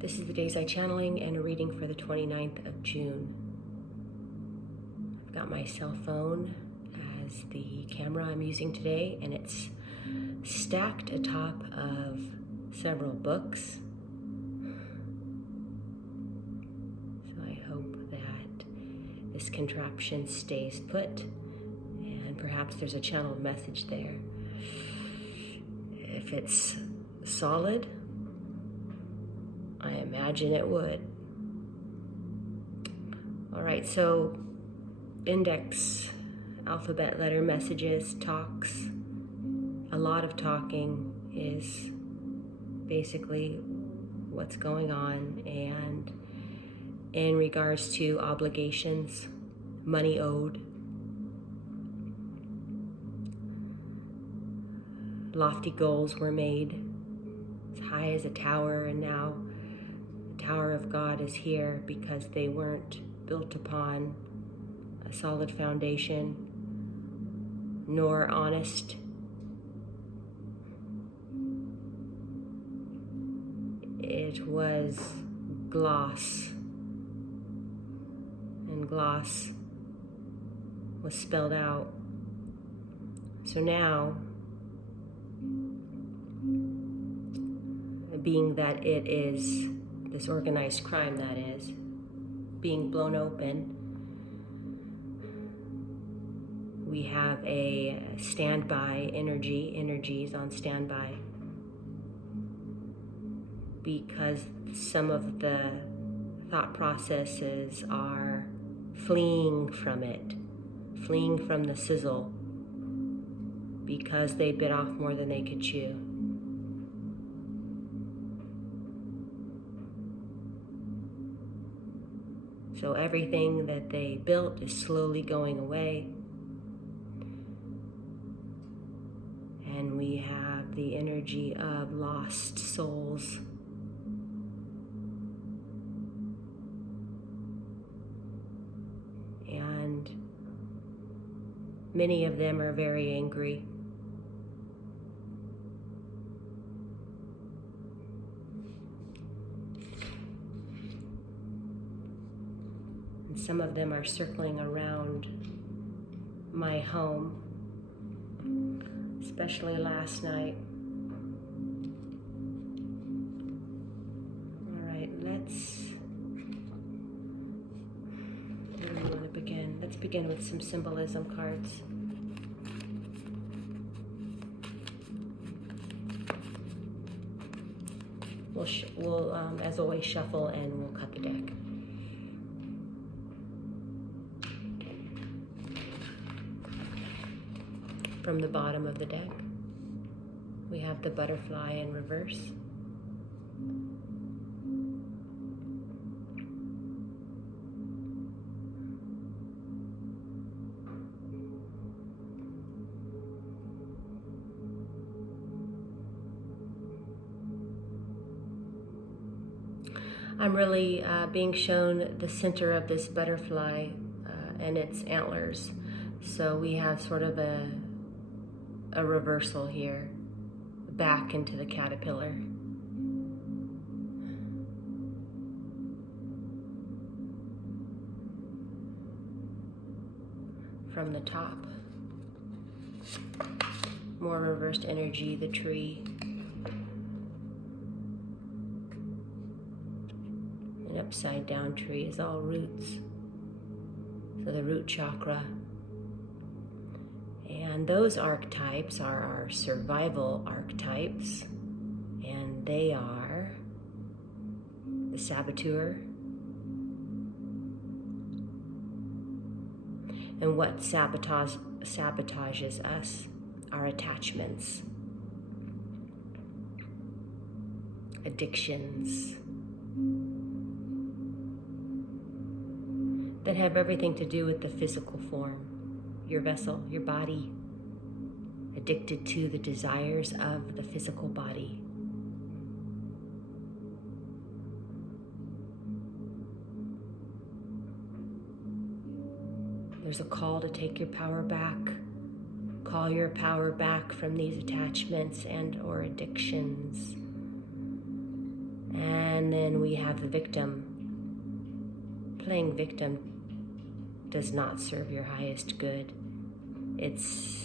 This is the Day's Eye Channeling and a reading for the 29th of June. I've got my cell phone as the camera I'm using today, and it's stacked atop of several books. So I hope that this contraption stays put, and perhaps there's a channeled message there. If it's solid, I imagine it would. All right, so index alphabet letter messages, talks. A lot of talking is basically what's going on, and in regards to obligations, money owed, lofty goals were made as high as a tower, and now the Tower of God is here because they weren't built upon a solid foundation nor honest. It was gloss, and gloss was spelled out. So now, being that it is this organized crime that is being blown open, we have a standby energies on standby, because some of the thought processes are fleeing from it, fleeing from the sizzle, because they bit off more than they could chew. So everything that they built is slowly going away. And we have the energy of lost souls. And many of them are very angry. Some of them are circling around my home, especially last night. All right, where do we want to begin? Let's begin with some symbolism cards. We'll as always, shuffle and we'll cut the deck. From the bottom of the deck, we have the butterfly in reverse. I'm really being shown the center of this butterfly and its antlers. So we have sort of a reversal here, back into the caterpillar. From the top, more reversed energy, the tree. An upside down tree is all roots. So the root chakra. And those archetypes are our survival archetypes, and they are the saboteur. And what sabotages us are attachments, addictions that have everything to do with the physical form, your vessel, your body, addicted to the desires of the physical body. There's a call to take your power back. Call your power back from these attachments and or addictions. And then we have the victim. Playing victim does not serve your highest good. It's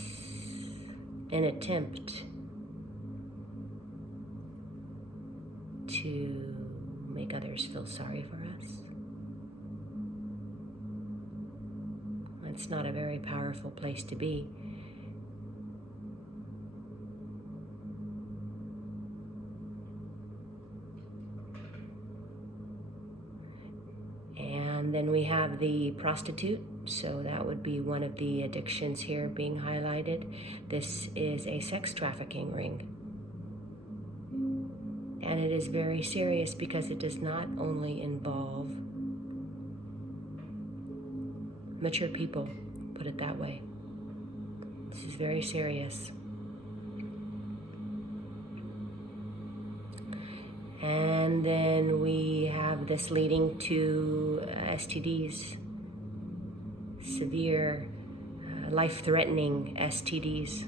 an attempt to make others feel sorry for us. It's not a very powerful place to be. And then we have the prostitute, so that would be one of the addictions here being highlighted. This is a sex trafficking ring. And it is very serious because it does not only involve mature people, put it that way. This is very serious. And then we have this leading to STDs, severe, life-threatening STDs,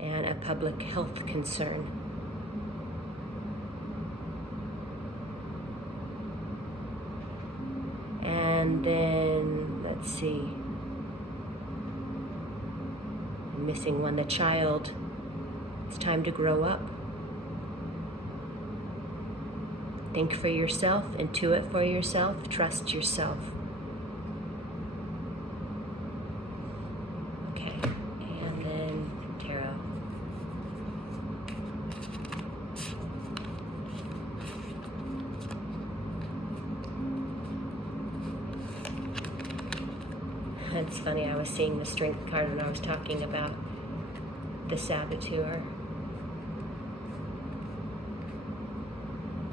and a public health concern. And then, let's see, I'm missing one, the child. It's time to grow up. Think for yourself, intuit for yourself, trust yourself. Okay, and then tarot. It's funny, I was seeing the strength card when I was talking about the saboteur.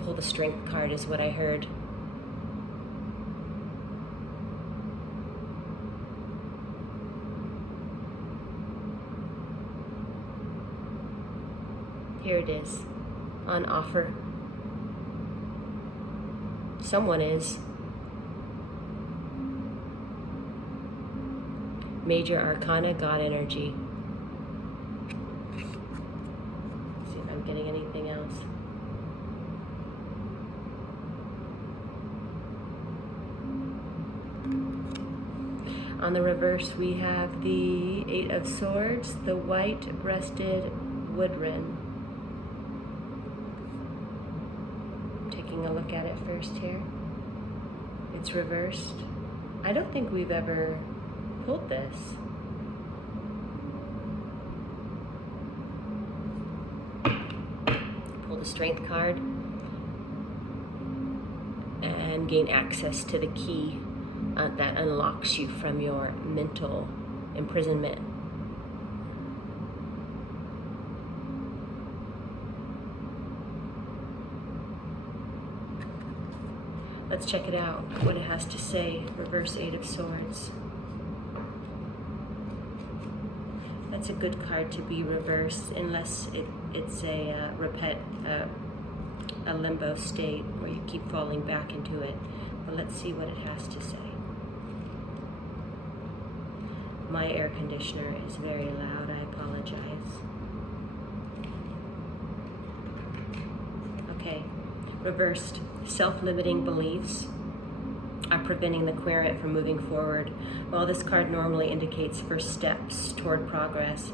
Pull the strength card is what I heard. Here it is, on offer. Someone is. Major Arcana, God energy. Let's see if I'm getting anything else. On the reverse, we have the Eight of Swords, the white-breasted woodwren. Taking a look at it first here. It's reversed. I don't think we've ever pulled this. Pull the Strength card and gain access to the key that unlocks you from your mental imprisonment. Let's check it out, what it has to say. Reverse Eight of Swords. That's a good card to be reversed, unless it's a limbo state where you keep falling back into it. But let's see what it has to say. My air conditioner is very loud, I apologize. Okay, reversed. Self-limiting beliefs are preventing the querent from moving forward. While this card normally indicates first steps toward progress,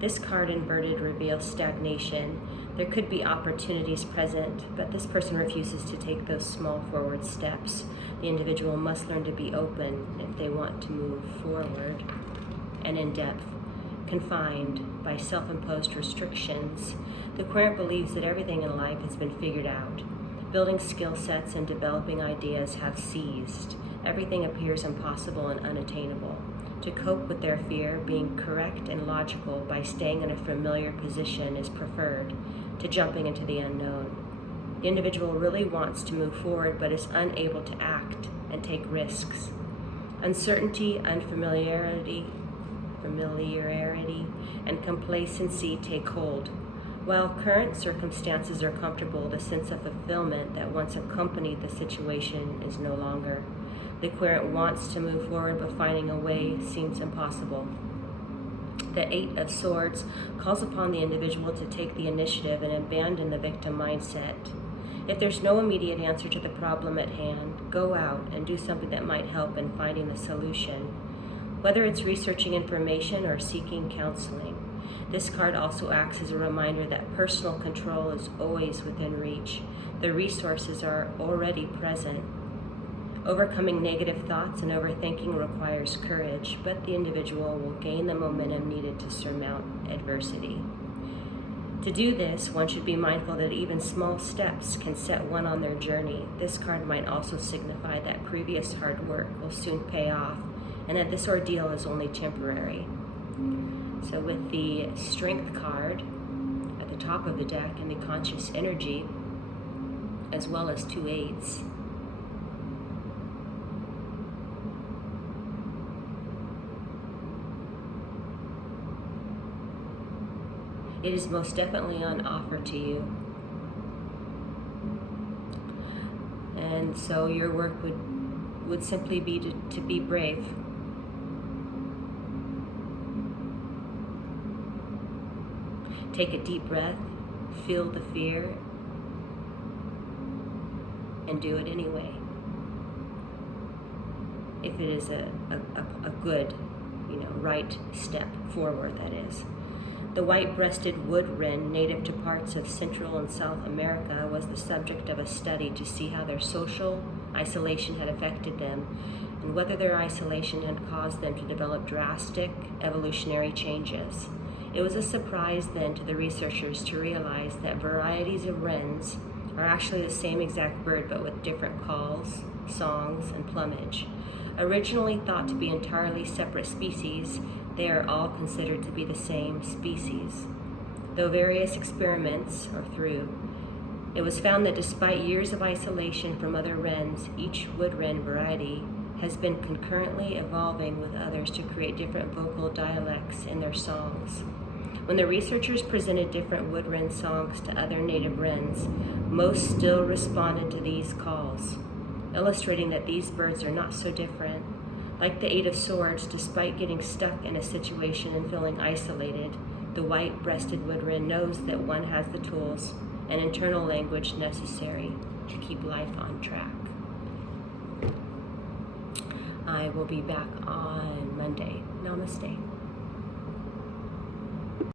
this card inverted reveals stagnation. There could be opportunities present, but this person refuses to take those small forward steps. The individual must learn to be open if they want to move forward and in depth. Confined by self-imposed restrictions, the querent believes that everything in life has been figured out. Building skill sets and developing ideas have ceased. Everything appears impossible and unattainable. To cope with their fear, being correct and logical by staying in a familiar position is preferred to jumping into the unknown. The individual really wants to move forward but is unable to act and take risks. Uncertainty, unfamiliarity, and complacency take hold. While current circumstances are comfortable, the sense of fulfillment that once accompanied the situation is no longer. The querent wants to move forward, but finding a way seems impossible. The Eight of Swords calls upon the individual to take the initiative and abandon the victim mindset. If there's no immediate answer to the problem at hand, go out and do something that might help in finding a solution, whether it's researching information or seeking counseling. This card also acts as a reminder that personal control is always within reach. The resources are already present. Overcoming negative thoughts and overthinking requires courage, but the individual will gain the momentum needed to surmount adversity. To do this, one should be mindful that even small steps can set one on their journey. This card might also signify that previous hard work will soon pay off, and that this ordeal is only temporary. So with the Strength card at the top of the deck and the Conscious Energy, as well as 2 8s, it is most definitely on offer to you. And so your work would simply be to be brave. Take a deep breath, feel the fear, and do it anyway. If it is a good, right step forward, that is. The white-breasted wood wren, native to parts of Central and South America, was the subject of a study to see how their social isolation had affected them and whether their isolation had caused them to develop drastic evolutionary changes. It was a surprise then to the researchers to realize that varieties of wrens are actually the same exact bird but with different calls, songs, and plumage. Originally thought to be entirely separate species, they are all considered to be the same species. Though various experiments are through, it was found that despite years of isolation from other wrens, each wood wren variety has been concurrently evolving with others to create different vocal dialects in their songs. When the researchers presented different wood wren songs to other native wrens, most still responded to these calls, illustrating that these birds are not so different. Like the 8 of Swords, despite getting stuck in a situation and feeling isolated, the white-breasted wood wren knows that one has the tools and internal language necessary to keep life on track. I will be back on Monday. Namaste.